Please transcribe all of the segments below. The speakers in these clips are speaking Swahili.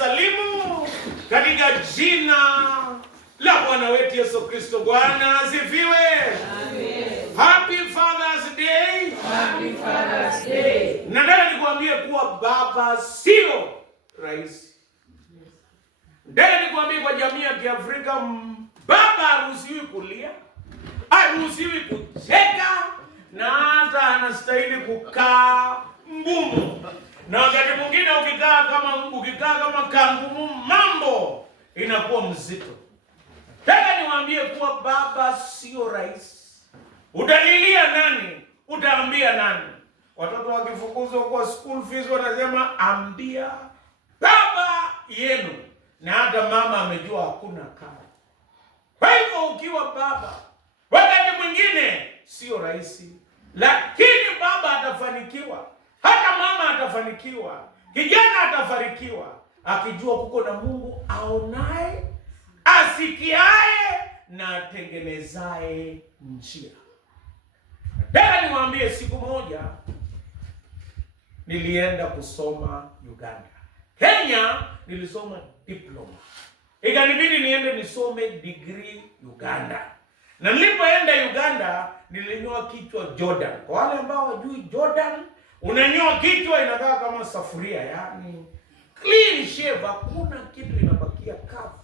Ninawasalimu katika jina la Bwana wetu Yesu Kristo. Bwana asifiwe. Amen. Happy Father's Day. Happy Father's Day. Nataka nikuambie kuwa baba sio rahisi. Nataka nikuambie kwa jamii ya Kiafrika, baba haruhusiwi kulia, haruhusiwi kucheka, na hata anastahili kukaa ngumu. Na wakati mwingine ukikaa kama kangumu, mambo inakuwa mzito. Nataka niwaambie kuwa baba sio rahisi. Utalilia nani? Utaambia nani? Watoto wakifukuzwa kwa school fees wanasema ambia baba yenu, na hata mama amejua hakuna kama. Kwa hivyo ukiwa baba, wakati mwingine sio rahisi, lakini baba atafanikiwa, hata mama atafanikiwa, kijana atafanikiwa akijua kuko na Mungu aonaye, asikiaye na atengenezaye njia. Nataka niwaambie, siku moja nilienda kusoma Uganda. Kenya nilisoma diploma. Ikanibidi niende nisome degree Uganda. Na nilipoenda Uganda nilinyoa kichwa Jordan. Kwa wale ambao hawajui Jordan, unanyoa kichwa inakaa kama safuria, yani clean shave, hakuna kitu inabakia kavu.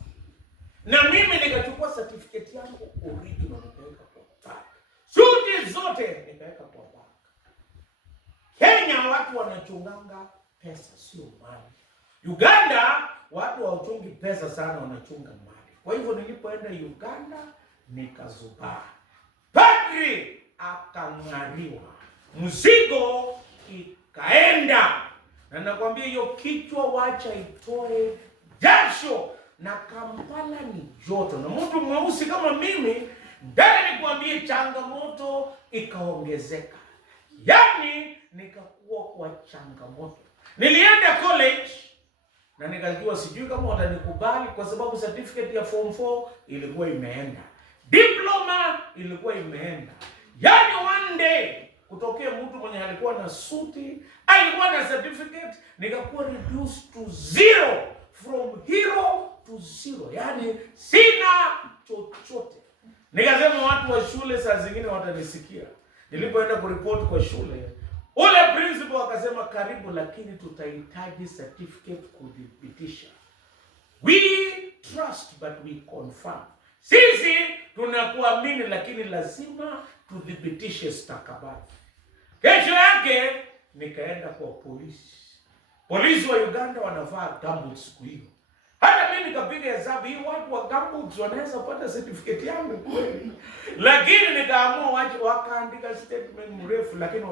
Na mimi nikachukua certificate yangu original nikaweka kwa bag. Shuti zote nikaweka kwa bag. Kenya watu wanachunganga pesa, sio mali. Uganda watu hawachungi pesa sana, wanachunga mali. Kwa hivyo nilipoenda Uganda nikazubaa. Padri akang'ariwa, mzigo ikaenda. Na nakwambia hiyo kichwa wacha itoe jasho, na Kampala ni joto, na mtu mweusi kama mimi, ndani nikwambie changamoto ikaongezeka. Yani nikakuwa kwa changamoto. Nilienda college na nikajua sijui kama watanikubali, kwa sababu certificate ya form 4 ilikuwa imeenda, diploma ilikuwa imeenda. Yani one day kutokea mtu mwenye alikuwa na suti, alikuwa na certificate, nikakuwa reduced to zero, from hero to zero. Yani sina chochote. Nikasema watu wa shule saa zingine watanisikia. Nilipoenda kuripoti kwa shule, ule principal akasema karibu, lakini tutahitaji certificate kudhibitisha. We trust but we confirm. Sisi tunakuamini, lakini lazima tudhibitishe stakabadhi. Kesho yake nikaenda kwa polisi. Polisi wa Uganda wanavaa gumboots siku hiyo. Hata mimi nikapiga hesabu, hii watu wa gumboots wanaweza pata certificate yangu kweli. Lakini nikaamua wakaandika statement mrefu, lakini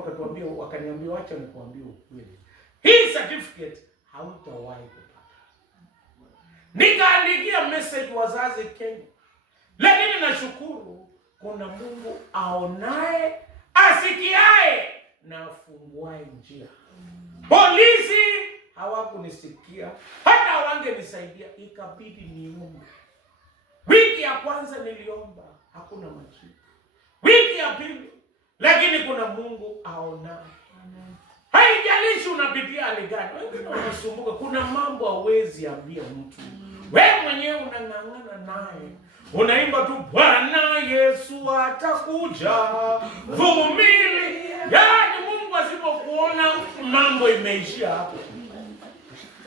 wakaniambia wacha nikuambie ukweli. Hii certificate hautawahi kupata. Nikaandikia message wazazi Kenya. Lakini nashukuru kuna Mungu aonaye, asikiaye na afunguaye njia. Polisi hawakunisikia, hata hawangenisaidia, ikabidi niombe. Wiki ya kwanza niliomba, hakuna majibu. Wiki ya pili, lakini kuna Mungu aonaye. Haijalishi unapitia hali gani, wengine wanasumbuka, kuna mambo hawezi ambia mtu. Wewe mwenyewe unang'ang'ana naye. Unaimba tu Bwana Yesu atakuja, vumilia. Yani Mungu asipokuona mambo imeishia hapo.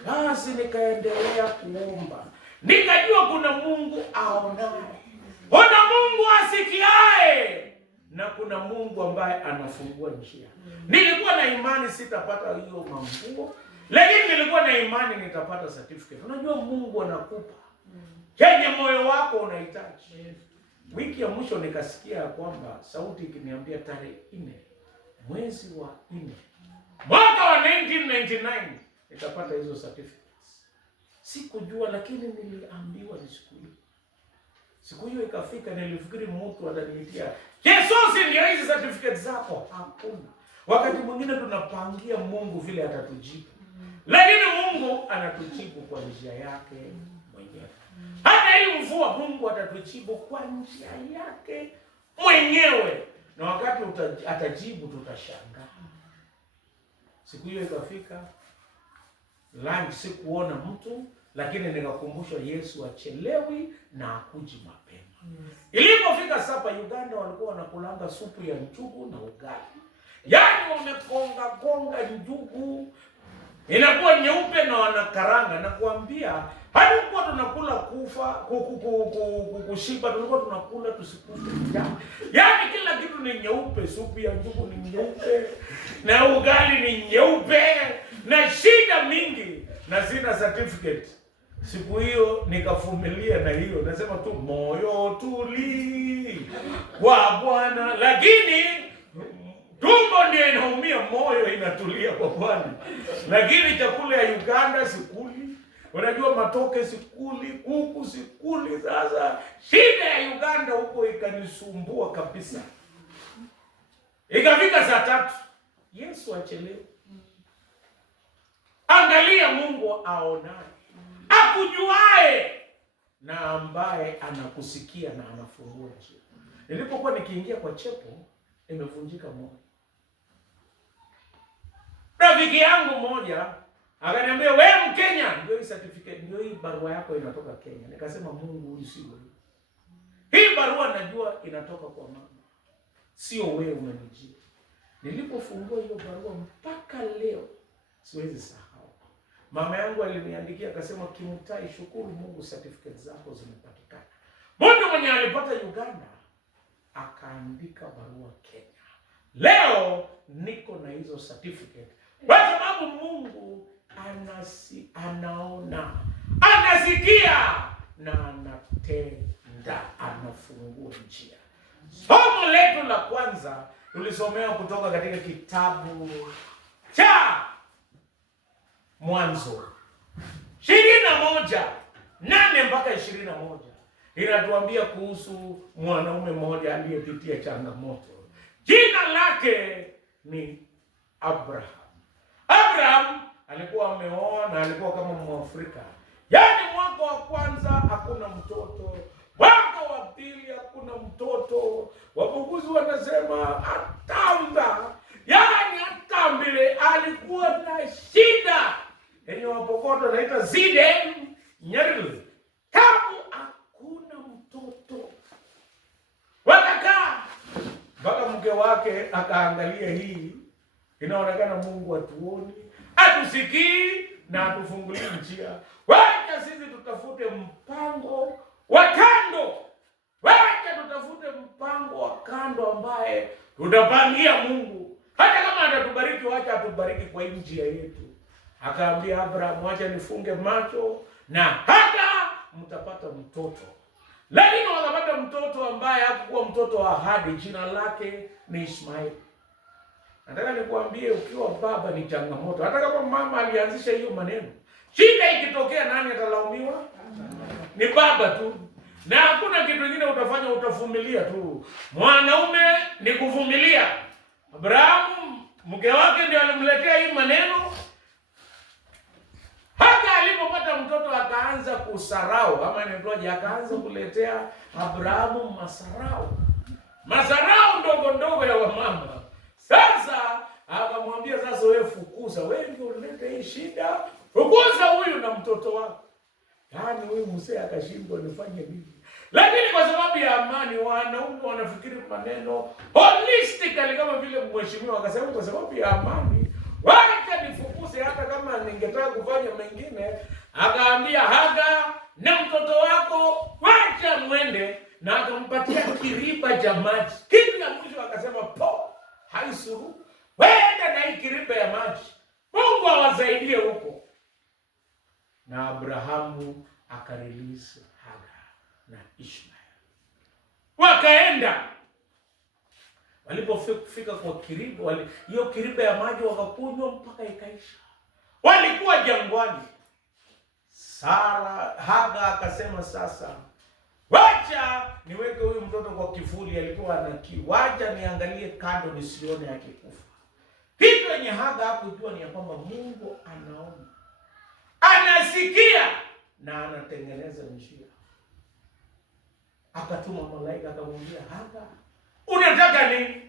Basi nikaendelea kuomba. Nikajua kuna Mungu aonaye, kuna Mungu asikiaye, na kuna Mungu ambaye anafungua njia. Nilikuwa na imani sitapata hiyo mambo, lakini nilikuwa na imani nitapata certificate. Unajua Mungu anakupa kenye moyo wako unahitaji. Wiki ya mwisho nikasikia kwamba sauti ikiniambia tarehe 4 mwezi wa 4 mwaka wa 1999 nitapata hizo certificates. Sikujua, lakini niliambiwa ni siku hiyo. Siku hiyo ikafika, nilifikiri mtu ataniitia, "Jesus, ndio hizi certificates zako." Hakuna. Wakati mwingine tunapangia Mungu vile atatujibu. Lakini Mungu anatujibu kwa njia yake mwenyewe. Hata hii mvua Mungu atatujibu kwa njia yake mwenyewe. Na wakati atajibu tutashangaa. Siku hiyo ikafika, lunch sikuona mtu, lakini nikakumbushwa Yesu achelewi na akuji mapema. Ilipofika sapa, Uganda walikuwa wanakulanga supu ya njugu na ugali. Yaani wamekonga njugu inakuwa nyeupe na wanakaranga, na kuambia hadi kwa tunakula kushiba, tulikuwa tunakula tusikufe njaa. Yaani kila kitu ni nyeupe, supu ya njugu ni nyeupe na ugali ni nyeupe na shida mingi, na sina certificate. Siku hiyo nikavumilia na hiyo, nasema tu moyo tuli kwa Bwana, lakini tumbo ndio inaumia, moyo inatulia kwa Bwana. Lakini chakula ya Uganda sikuli, unajua matoke sikuli, kuku sikuli. Sasa shida ya Uganda huko ikanisumbua kabisa. Ikafika saa 3, Yesu achelewe. Angalia Mungu aonaye, akujuae na ambaye anakusikia na anafungua njia. Nilipokuwa nikiingia kwa chepo, nimevunjika moyo. Rafiki yangu mmoja akaniambia, wewe Mkenya, ndio hii certificate, ndio hii barua yako inatoka Kenya. Nikasema, Mungu, huyu si wewe. Hii barua najua inatoka kwa mama, sio wewe umenijia. Nilipofungua hiyo barua mpaka leo siwezi sahau. Mama yangu aliniandikia akasema, Kimutai, shukuru Mungu certificate zako zimepatikana. Mtu mwenye alipata Uganda akaandika barua Kenya. Leo niko na hizo certificate kwa sababu Mungu anaona, anasikia na anatenda, anafungua njia. Somo letu la kwanza tulisomea kutoka katika kitabu cha Mwanzo 21:8 mpaka 21. Inatuambia kuhusu mwanaume mmoja aliyepitia changamoto. Jina lake ni Abraham. Abraham alikuwa ameoa na alikuwa kama Mwafrika. Yaani mwaka wa kwanza hakuna mtoto, mwaka wa pili hakuna mtoto. Wabuguzi wanasema atamba. Yaani atambile alikuwa na shida. Yenye Wapokoto naita zide nyaril. Kama hakuna mtoto. Wakakaa mpaka mke wake akaangalia hii, inaonekana Mungu atuoni, atusikii na atufungulie njia. Wacha sisi tutafute mpango wa kando. Wacha tutafute mpango wa kando ambaye tutapangia Mungu. Hata kama atatubariki, wacha atubariki kwa njia yetu. Akaambia Abraham, wacha nifunge macho na hata mtapata mtoto. Lakini wakapata mtoto ambaye hakuwa mtoto wa ahadi, jina lake ni Ishmaeli. Nataka nikuambie, ukiwa baba ni changamoto. Hata kama mama alianzisha hiyo maneno, shida ikitokea nani atalaumiwa? Ni baba tu. Na hakuna kitu kingine utafanya, utavumilia tu. Mwanaume ni kuvumilia. Abrahamu mke wake ndio alimletea hii maneno. Hata alipopata mtoto akaanza kusarau, ama nitoje, akaanza kuletea Abrahamu masarau ndogo ndogo ya wamama. Sasa akamwambia, sasa wewe fukuza, wewe ndio ulete hii shida, fukuza huyu na mtoto wako. Yaani huyu mzee akashindwa nifanye nini. Lakini kwa sababu ya amani, wanaume wanafikiri maneno holistically, kama vile mheshimiwa akasema, kwa sababu ya amani wacha nifukuze, hata kama ningetaka kufanya mengine. Akaambia Haga na mtoto wako wacha mwende, na akampatia kiriba cha maji. Kitu ya mwisho akasema, po haisuru, wenda na hii kiriba ya maji, Mungu awasaidie huko. Na Abrahamu akarelease Haga na Ishmael. Wakaenda. Walipofika kwa kiriba, hiyo kiriba ya maji wakakunywa mpaka ikaisha. Walikuwa jangwani. Haga akasema, sasa wacha niweke huyu mtoto kwa kivuli. Alikuwa ana kiwaja, niangalie kando nisione akikufa. Kitu yenye Haga hakujua ni ya kwamba Mungu anaona, anasikia na anatengeneza njia. Akatuma malaika akamwambia, Haga, unataka nini?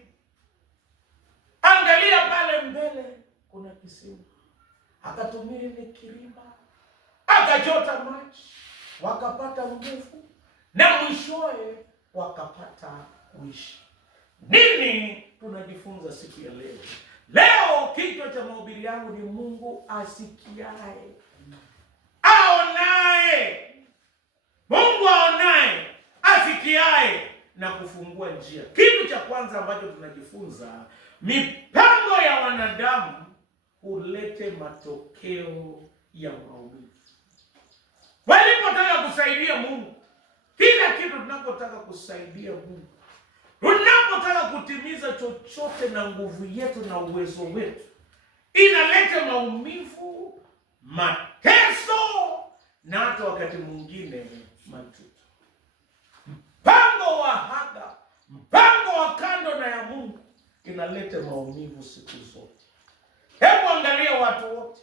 Angalia pale mbele kuna kisima. Akatumia ile kiriba, wakachota maji, wakapata nguvu, na mwishowe wakapata kuishi. Nini tunajifunza siku ya leo? Leo kichwa cha mahubiri yangu ni Mungu asikiaye, aonaye. Mungu aonaye, asikiaye na kufungua njia. Kitu cha kwanza ambacho tunajifunza, mipango ya wanadamu hulete matokeo ya maumivu. Walipotaka kusaidia Mungu, kila kitu tunapotaka kusaidia Mungu, tunapotaka kutimiza chochote na nguvu yetu na uwezo wetu, inaleta maumivu, mateso na hata wakati mwingine majuto. Mpango wa Haga, mpango wa kando na ya Mungu, inaleta maumivu siku zote. Hebu angalia watu wote.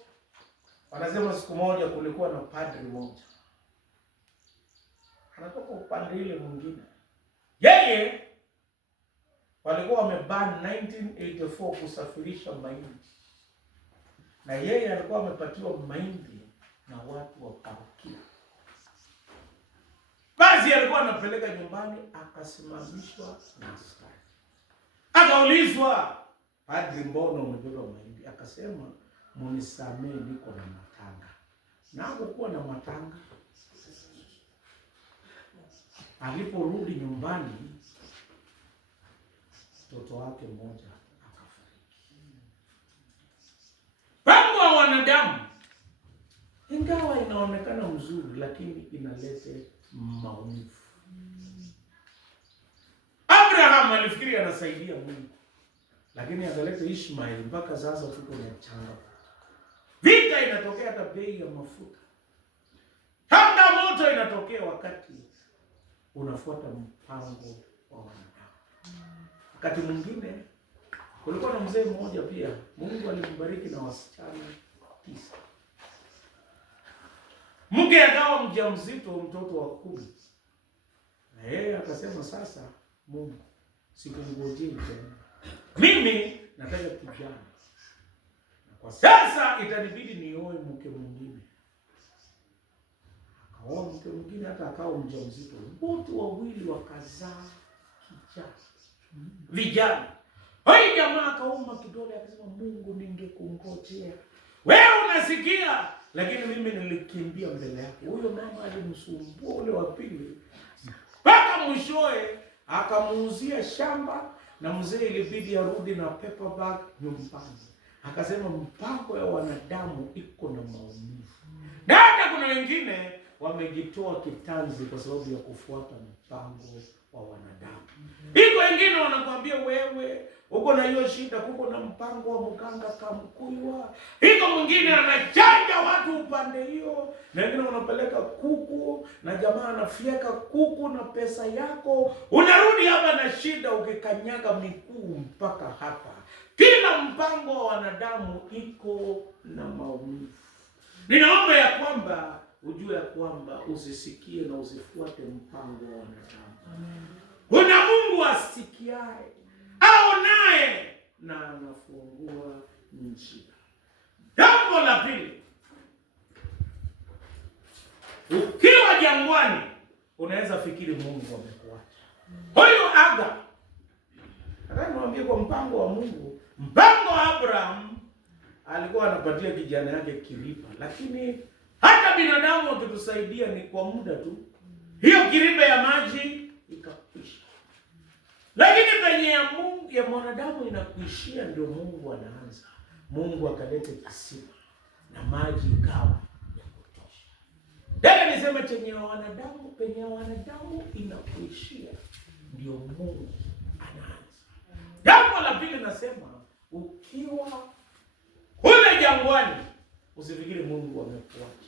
Wanasema siku moja kulikuwa na padri mmoja, anatoka upande ile mwingine. Yeye walikuwa wameban 1984 kusafirisha mahindi, na yeye alikuwa amepatiwa mahindi na watu wa parokia. Basi alikuwa anapeleka nyumbani, akasimamishwa na askari. Akaulizwa, padri, mbona umebeba mahindi? Akasema, munisamee, niko na matanga. Na hakukuwa na matanga. Aliporudi nyumbani, mtoto wake mmoja akafariki. Mpango wa wanadamu, ingawa inaonekana mzuri, lakini inaleta maumivu. Abraham alifikiri anasaidia Mungu, lakini akaleta Ishmael. Mpaka sasa tuko na changa. Vita inatokea, hata bei ya mafuta. Changamoto inatokea wakati unafuata mpango wa wanadamu. Wakati mwingine kulikuwa na mzee mmoja pia, Mungu alimbariki na wasichana 9. Mke akawa mjamzito, mtoto wa 10. Na yeye akasema, sasa Mungu, sikungojei tena, mimi nataka kijana, na kwa sasa itanibidi nioe mke mwingine. Akaoa mke mwingine, hata akawa mjamzito. Wote wawili wakazaa vijana. Hoi jamaa akauma kidole, akasema, Mungu, ningekungojea. Wewe unasikia, lakini mimi nilikimbia mbele yake. Huyo mama alimsumbua ule wa pili, mpaka mwishowe akamuuzia shamba, na mzee ilibidi arudi na paper bag nyumbani. Akasema mpango ya wanadamu iko na maumivu. Na hata kuna wengine wamejitoa kitanzi kwa sababu ya kufuata mpango wa wanadamu. Iko wengine wanakuambia wewe uko na hiyo shida, kuko na mpango wa mganga Kamkuywa. Iko mwingine anachanja watu upande hiyo, na wengine wanapeleka kuku, na jamaa anafieka kuku na pesa yako. Unarudi hapa na shida, ukikanyaga miguu mpaka hapa. Kila mpango wa wanadamu iko na maumivu. Ninaomba ya kwamba ujue ya kwamba usisikie na usifuate mpango wa wanadamu. Kuna Mungu asikiaye, aonaye na anafungua njia. Jambo la pili, ukiwa jangwani unaweza fikiri Mungu amekuacha. Huyu Haga, nataka niwaambie kwa mpango wa Mungu, mpango wa Abraham alikuwa anapatia kijana yake kiriba, lakini hata binadamu wakitusaidia ni kwa muda tu. Hiyo kiriba ya maji ikakwisha. Lakini penye ya Mungu ya mwanadamu inakuishia, ndio Mungu anaanza. Mungu akaleta kisima na maji ikawa ya kutosha. Dada niseme penye wanadamu inakuishia, ndio Mungu anaanza. Jambo la pili nasema, ukiwa kule jangwani usifikiri Mungu amekuacha.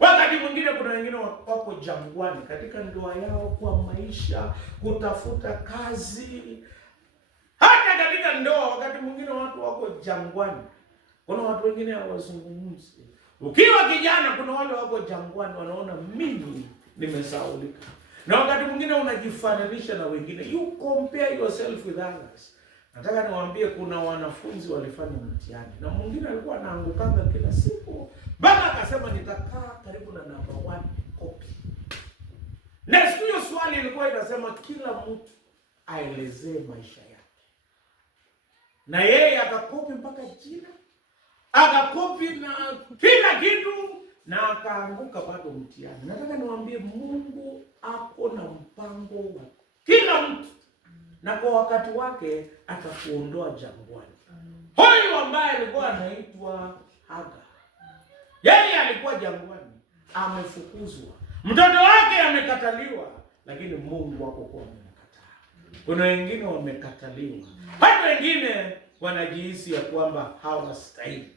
Wakati mwingine kuna wengine wako jangwani katika ndoa yao, kwa maisha, kutafuta kazi, hata katika ndoa. Wakati mwingine watu wako jangwani. Kuna watu wengine hawazungumzi. Ukiwa kijana, kuna wale wako jangwani wanaona mimi nimesaulika. Na wakati mwingine unajifananisha na wengine. You compare yourself with others. Nataka niwaambie kuna wanafunzi walifanya mtihani, na mwingine alikuwa anaangukanga kila siku Baba akasema nitakaa karibu na namba 1 copy. Na siku hiyo swali ilikuwa inasema kila mtu aelezee maisha yake. Na yeye akakopi mpaka jina, akakopi na kila kitu, na akaanguka bado mtihani. Nataka niwaambie Mungu ako na mpango wa kila mtu, na kwa wakati wake atakuondoa jangwani. Huyu ambaye alikuwa anaitwa Hagar, yeye alikuwa jangwani, amefukuzwa, mtoto wake amekataliwa, lakini Mungu hakuwa amemkataa. Kuna wengine wamekataliwa, watu wengine wanajihisi ya kwamba hawastahili.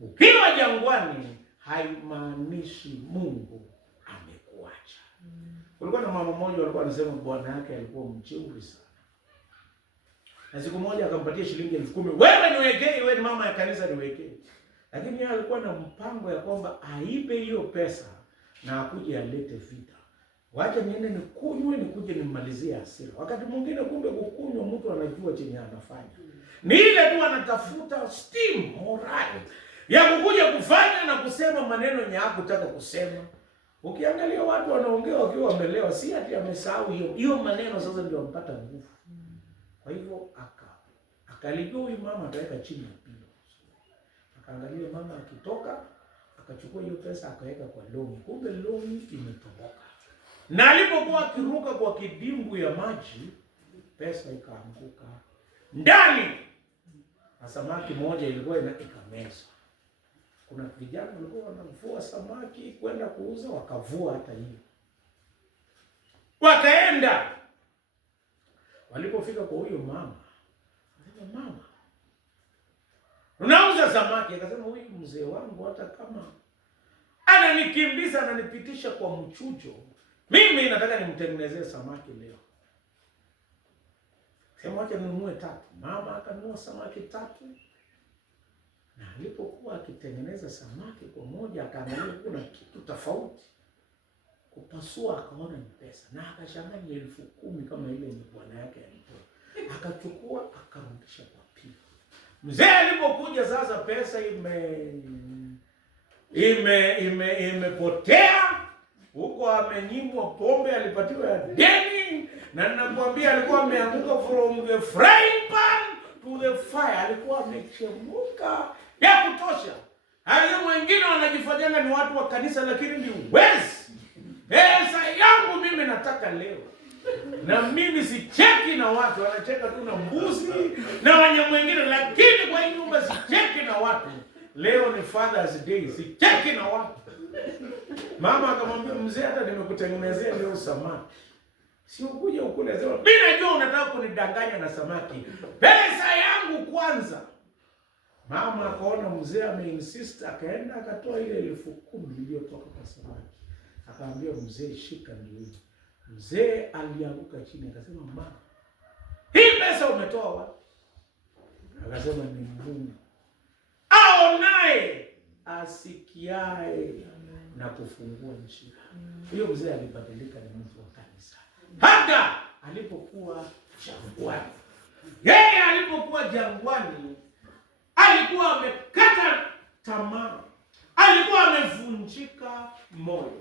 Ukiwa jangwani haimaanishi Mungu amekuacha. Kulikuwa na mama mmoja alikuwa anasema bwana yake alikuwa mcheuri sana. Na siku moja akampatia shilingi 10,000. Wewe niwekee, wewe ni mama ya kanisa niwekee. Lakini yeye alikuwa na mpango ya kwamba aibe hiyo pesa na akuje alete vita. Wacha niende nikunywe, nikuje nimalizie hasira. Wakati mwingine kumbe kukunywa mtu anajua chenye anafanya. Ni ile tu anatafuta steam morale ya kukuja kufanya na kusema maneno yenye hakutaka kusema. Ukiangalia watu wanaongea wakiwa wamelewa, si ati amesahau hiyo maneno, sasa ndio ampata nguvu. Kwa hivyo akalijua huyu mama ataweka chini ya pilo. Akaangalia mama akitoka, akachukua hiyo pesa akaweka kwa longi. Kumbe longi imetoboka. Na alipokuwa akiruka kwa kidimbu ya maji, pesa ikaanguka ndani. Na samaki moja ilikuwa ikamezwa. Kuna vijana walikuwa wanavua samaki kwenda kuuza, wakavua hata hiyo. Wakaenda. Walipofika kwa huyo mama, akasema mama, unauza samaki? Akasema huyu mzee wangu hata kama ananikimbiza, ananipitisha kwa mchujo, mimi nataka nimtengenezee samaki leo. Sema wacha ninunue 3. Mama akanunua samaki 3. Na alipokuwa akitengeneza samaki kwa moja, akaangalia kuna kitu tofauti. Kupasua akaona ni pesa. Na akashangaa ni 10,000 kama ile ni bwana yake alitoa. Akachukua akarudisha kwa pili. Mzee alipokuja sasa, pesa imepotea. Huko amenyimwa pombe, alipatiwa deni, na ninakwambia alikuwa ameanguka from the frying pan to the fire. Alikuwa amechemuka ya kutosha. Hao wengine wanajifanyanga ni watu wa kanisa, lakini ni wezi. Pesa yangu mimi nataka leo. Na mimi sicheki na watu, wanacheka tu na mbuzi na wanyama wengine, lakini kwa hii nyumba sicheki na watu. Leo ni Father's Day, sicheki na watu. Mama akamwambia mzee, hata nimekutengenezea leo samaki. Si ukuje ukule leo. Mimi najua unataka kunidanganya na samaki. Pesa yangu kwanza. Mama akaona mzee ameinsist, akaenda akatoa ile 10,000 iliyotoka kwa samaki. Akaambia mzee, shika ndio. Mzee alianguka chini akasema, mama, hii pesa umetoa wapi? Akasema ni Mungu aonaye, asikiaye na kufungua njia. Hiyo mzee alibadilika, ni mtu wa kanisa. Hata alipokuwa jangwani, yeye alipokuwa jangwani alikuwa amekata tamaa, alikuwa amevunjika moyo,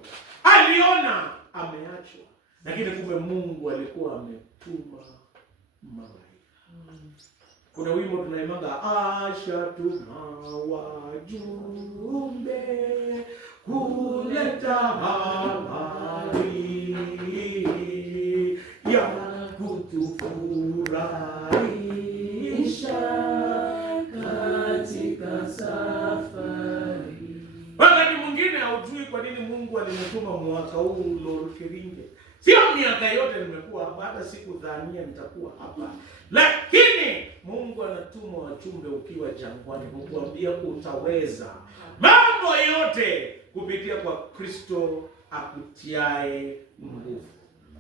aliona ameachwa, lakini kumbe Mungu alikuwa ametuma malaika. Kuna wimbo tunaimanga, ashatuma wajumbe kuleta habari ya kutufurahisha katika safari. Wakati mwingine haujui kwa nini Mungu alinituma mwaka huu Lord Keringe. Sio miaka yote nimekuwa hapa, hata sikudhania nitakuwa hapa. Lakini Mungu anatuma wachumbe ukiwa jangwani kukuambia utaweza mambo yote kupitia kwa Kristo akutiae nguvu.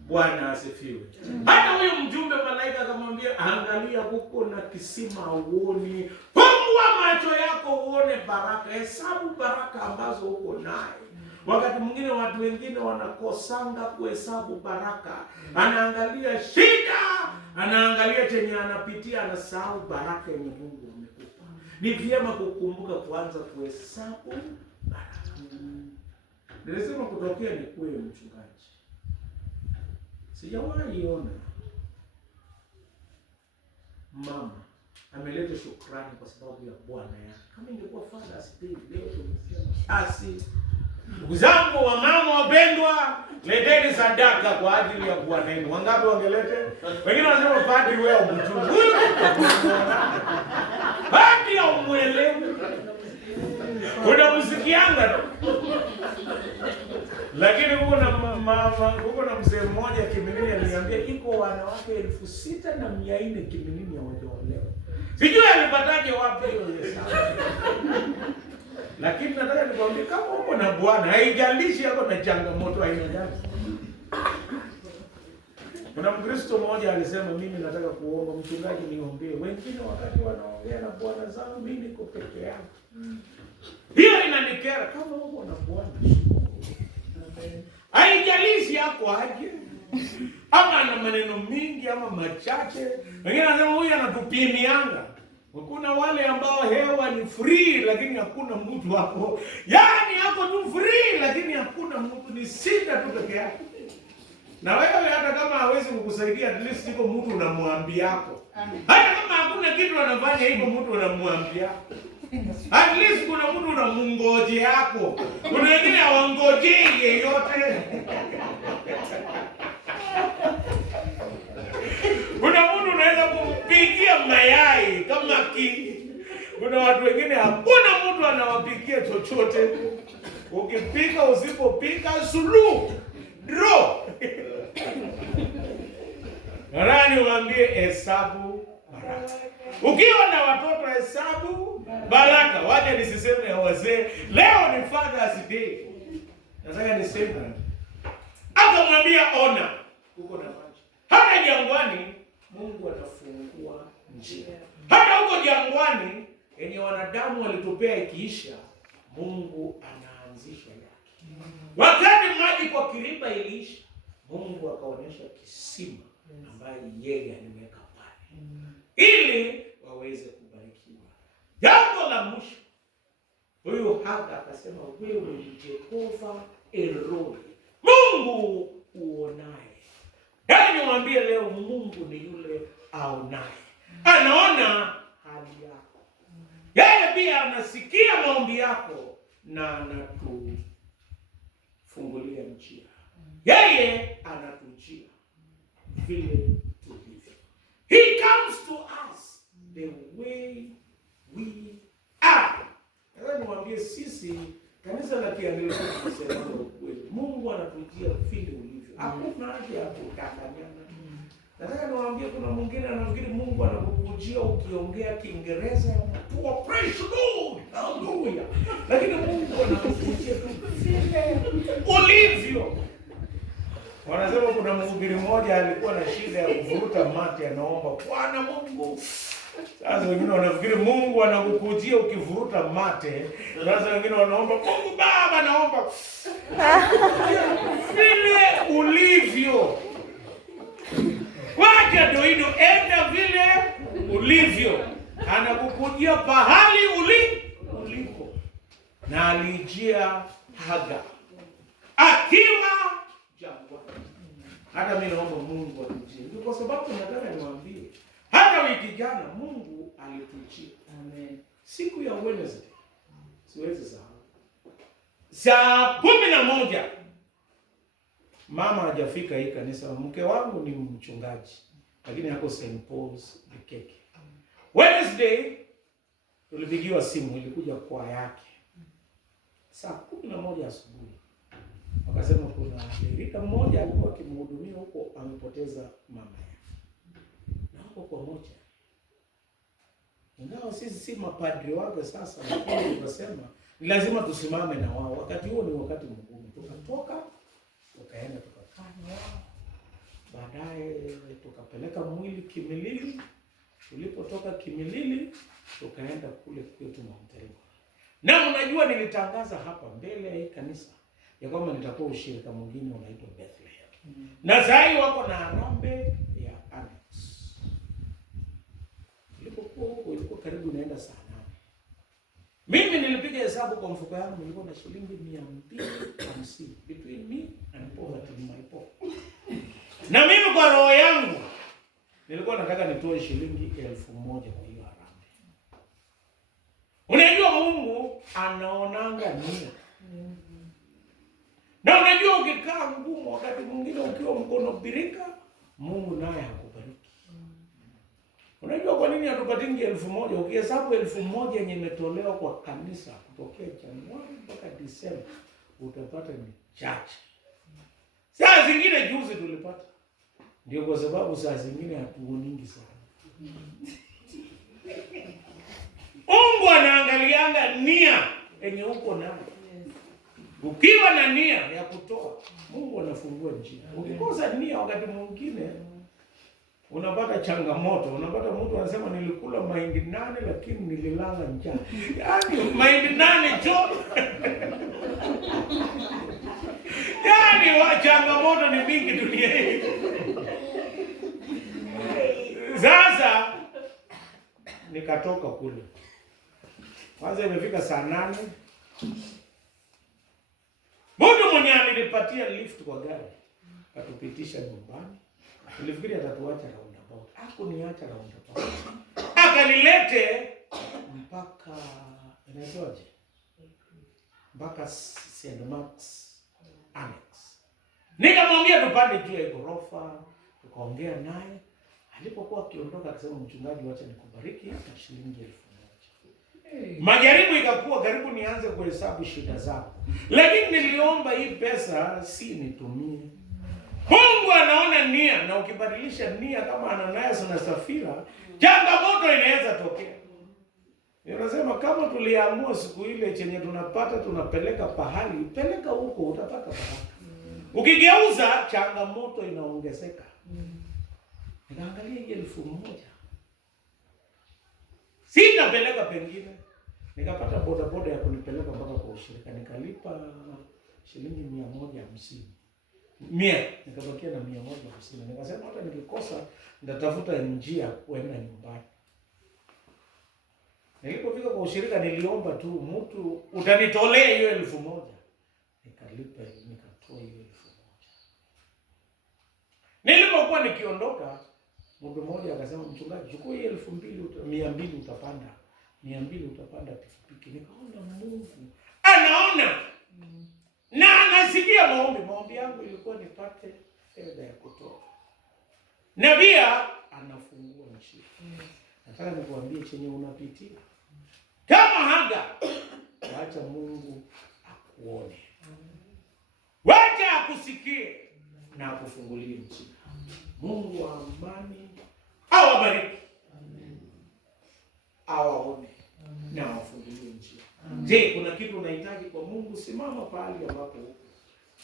Bwana asifiwe. Hata huyo mjumbe malaika akamwambia, angalia huko na kisima uone, fungua macho yako uone baraka, hesabu baraka ambazo uko naye. Wakati mwingine watu wengine wanakosanga kuhesabu baraka. Anaangalia shida, anaangalia chenye anapitia, anasahau baraka yenye Mungu amekupa. Ni vyema kukumbuka kwanza kuhesabu baraka. Nilisema kutokea ni kuwe mchungaji. Sijawahi ona mama ameleta shukrani kwa sababu ya bwana yake. Kama ingekuwa Father's Day leo tungesema basi, ndugu zangu wa mama wapendwa, leteni sadaka kwa ajili ya bwana wenu. Wangapi wangelete? Wengine wanasema padri wewe umchungu. Padri au muelewe. Unamsikianga tu. Lakini huko na mzee mmoja Kiminini aliniambia iko wanawake 6,400 Kiminini hawajaolewa. Sijui alipataje wapi hiyo hesabu. Lakini nataka nikwambie kama uko na bwana, haijalishi yako na changamoto aina gani. Kuna Mkristo mmoja alisema mimi nataka kuomba mchungaji niombee. Wengine wakati wanaongea na bwana zao mimi niko peke yangu. Hiyo inanikera. Kama uko na bwana, haijalishi yako aje, ama ana maneno mingi ama machache. Wengine wanasema huyu anatupimianga. Kuna wale ambao hewa ni free lakini hakuna mtu hapo. Yaani hapo tu free lakini hakuna mtu, ni sita tu peke yake. Na wewe hata kama hawezi kukusaidia, at least iko mtu unamwambia yako. Hata kama hakuna kitu anafanya, iko mtu unamwambia. At least kuna mtu unamungoje yako. Kuna wengine hawangojei yeyote. Kuna mtu unaweza kumpigia mayai kama kuna watu wengine hakuna mtu anawapigia chochote. Ukipika usipopika suluhu. Draw. Nani uambie hesabu baraka. Ukiwa na watoto hesabu baraka. Waje nisiseme ya wazee. Leo ni Father's Day. Nataka niseme. Akamwambia ona. Uko na maji. Hata jangwani Mungu atafungua njia. Hata huko jangwani yenye wanadamu walitupea ikiisha, Mungu anaanzisha yake. Wakati maji kwa kiriba iliisha, Mungu akaonyesha kisima ambaye yeye aliweka pale ili waweze kubarikiwa. Jambo la mwisho, huyu Haga akasema wewe ni Jehova Elroy, Mungu uonaye. Yaani niwaambie leo Mungu ni yule aonaye. Anaona hali yako. Yeye pia anasikia maombi yako na anatufungulia njia. Yeye anatujia vile tulivyo. He comes to us the way we are. Sasa niwaambie sisi kanisa la Kianglikana tunasema ukweli. Mungu anatujia vile ulivyo. Hakuna haja ya kudanganyana. Nataka niwaambie kuna mwingine anafikiri Mungu anakukujia ukiongea Kiingereza tu praise God. Hallelujah. Lakini Mungu anakukujia vile ulivyo. Wanasema kuna mhubiri mmoja alikuwa na shida ya kuvuruta mate, anaomba Bwana Mungu. Sasa wengine wanafikiri Mungu anakukujia ukivuruta mate. Sasa wengine wanaomba Mungu Baba, naomba vile ulivyo. Wacha ndio enda vile ulivyo. Anakukujia pahali ulipo. Na alijia Haga akiwa jangwani. Hata mimi naomba Mungu atujie. Kwa sababu nataka niwaambie hata wiki jana Mungu alitujia. Amen. Siku ya Wednesday. Siwezi sahau. Saa 11 mama hajafika hii kanisa. Mke wangu ni mchungaji lakini hapo St. Paul's Bikeke. Wednesday tulipigiwa simu, ilikuja kwa yake. Saa 11 asubuhi. Wakasema kuna derika mmoja alikuwa akimhudumia huko amepoteza mama yake. Na huko kwa moja. Ingawa sisi si mapadri wake sasa, lakini tunasema ni lazima tusimame na wao. Wakati huo ni wakati mgumu. Tukatoka tukaenda tukakaa nao. Baadaye tukapeleka mwili Kimilili. Tulipotoka Kimilili tukaenda kule kwetu Mount. Na mnajua nilitangaza hapa mbele ya hii kanisa ya kwamba nitakuwa ushirika mwingine unaitwa Bethlehem. Na sasa wako na harambee ya Annex. Nilipokuwa huko ilikuwa karibu naenda saa 8. Mimi nilipiga hesabu kwa mfuko wangu, nilikuwa na shilingi 250. Na mimi kwa roho yangu nilikuwa nataka nitoe shilingi 1,000 kwa hiyo harambee. Unajua Mungu anaonanga nia. Na unajua ukikaa ngumu wakati mwingine ukiwa mkono birika, Mungu naye hakubariki. Unajua kwa nini hatupatingi 1,000? Ukihesabu 1,000 yenye imetolewa kwa kanisa kutokea Januari mpaka Disemba, utapata ni chache. Saa zingine juzi tulipata. Ndio kwa sababu saa zingine hatuoningi sana. Mungu anaangalianga nia yenye uko nayo. Ukiwa na nia ya kutoa, Mungu anafungua njia. Ukikosa nia wakati mwingine unapata changamoto. Unapata mtu anasema nilikula mahindi 8 lakini nililala njaa. Yaani mahindi 8 cho. Yaani changamoto ni mingi dunia hii. Sasa nikatoka kule. Kwanza imefika saa 8. Mtu mwenye alinipatia lift kwa gari atupitisha nyumbani. Nilifikiri atatuacha roundabout. Hakuniacha roundabout. Akanilete mpaka inaitwaje? Mpaka St. Mark's Annex. Nikamwambia tupande juu ya ghorofa, tukaongea naye. Alipokuwa akiondoka akasema, mchungaji, wacha nikubariki na shilingi 1,000. Majaribu ikakuwa karibu nianze kuhesabu shida zangu. Lakini niliomba hii pesa si nitumie. Mungu anaona nia, na ukibadilisha nia kama Ananias na Safira, changamoto inaweza tokea. Ninasema kama tuliamua siku ile chenye tunapata tunapeleka pahali, peleka huko utapata baraka. Ukigeuza changamoto inaongezeka. Nikaangalia hii 1,000. Sitapeleka pengine. Nikapata bodaboda ya kunipeleka mpaka kwa ushirika. Nikalipa shilingi 150. 100. Nikabakia na 150. Nikasema hata nikikosa nitatafuta njia kwenda nyumbani. Nilipofika kwa ushirika niliomba tu mtu utanitolea hiyo 1,000. Nikalipa, nikatoa hiyo 1,000. Nilipokuwa nikiondoka, mtu mmoja akasema, mchungaji, chukua hiyo 200 utapanda. 200 utapanda pikipiki. Nikaona Mungu anaona na anasikia maombi. Maombi yangu ilikuwa nipate fedha ya kutoa. Na pia anafungua njia. Nataka nikuambie chenye unapitia. Kama Haga, wacha Mungu akuone. Wacha akusikie na akufungulie njia. Mungu wa amani awabariki. Awaone na awafungulie njia. Je, kuna kitu unahitaji kwa Mungu? Simama pahali ambapo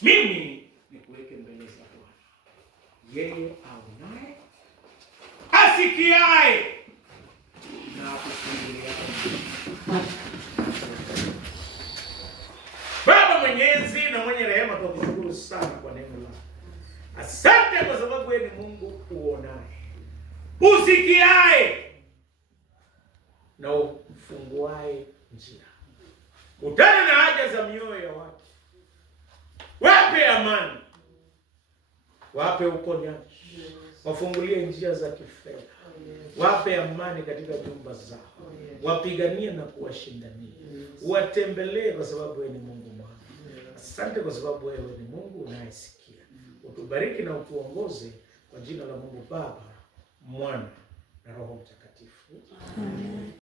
mimi nikuweke mbele za Bwana. Yeye aonaye, asikiaye na akufungulia njia. Baba Mwenyezi na mwenye rehema, tukushukuru sana kwa neno lako. Asante kwa sababu wewe ni Mungu uonaye, usikiaye na ufunguaye njia. Utana na haja za mioyo ya watu. Wape amani. Wape uponyaji. Wafungulie njia za kifedha. Wape amani katika nyumba zao. Wapiganie na kuwashindania. Watembelee kwa sababu wewe ni Mungu mwema. Asante kwa sababu wewe ni Mungu unayesikia. Utubariki na utuongoze kwa jina la Mungu Baba, Mwana na Roho Mtakatifu. Amen.